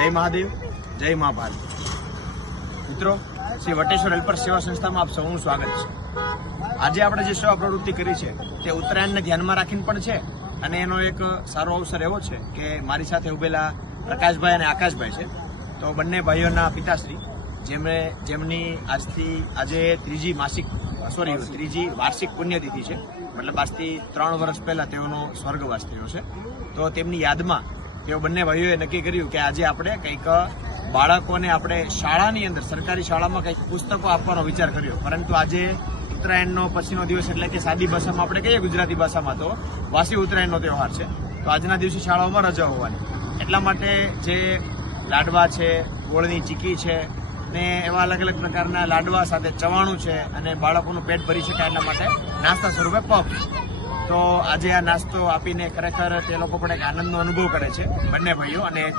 જય મહાદેવ, જય મા ભારત. મિત્રો, શ્રી વટેશ્વર હેલ્પર સેવા સંસ્થામાં આપ સૌનું સ્વાગત છે. આજે આપણે જે સેવા પ્રવૃત્તિ કરી છે, તે ઉત્તરાયણને ધ્યાનમાં રાખીને પણ છે, અને એનો એક સારો અવસર એવો છે કે મારી સાથે ઉભેલા પ્રકાશભાઈ અને આકાશભાઈ છે. તો બંને ભાઈઓના પિતાશ્રી, જેમણે, જેમની આજથી, આજે ત્રીજી માસિક, સોરી, ત્રીજી વાર્ષિક પુણ્યતિથિ છે. મતલબ આજથી ત્રણ વર્ષ પહેલાં તેઓનો સ્વર્ગવાસ થયો છે. તો તેમની યાદમાં તેઓ બંને ભાઈઓએ નક્કી કર્યું કે આજે આપણે કંઈક બાળકોને આપણે શાળાની અંદર, સરકારી શાળામાં કંઈક પુસ્તકો આપવાનો વિચાર કર્યો. પરંતુ આજે ઉત્તરાયણનો પછીનો દિવસ એટલે કે સાદી ભાષામાં આપણે કહીએ ગુજરાતી ભાષામાં તો વાસી ઉત્તરાયણનો તહેવાર છે. તો આજના દિવસે શાળાઓમાં રજા હોવાની. એટલા માટે જે લાડવા છે, ગોળની ચીકી છે ને એવા અલગ અલગ પ્રકારના લાડવા સાથે ચવાણું છે અને બાળકોનું પેટ ભરી શકાય એટલા માટે નાસ્તા સ્વરૂપે પફ. તો આજે આ નાસ્તો આપીને ખરેખર તે લોકો પણ એક આનંદનો અનુભવ કરે છે, બંને ભાઈઓ. અને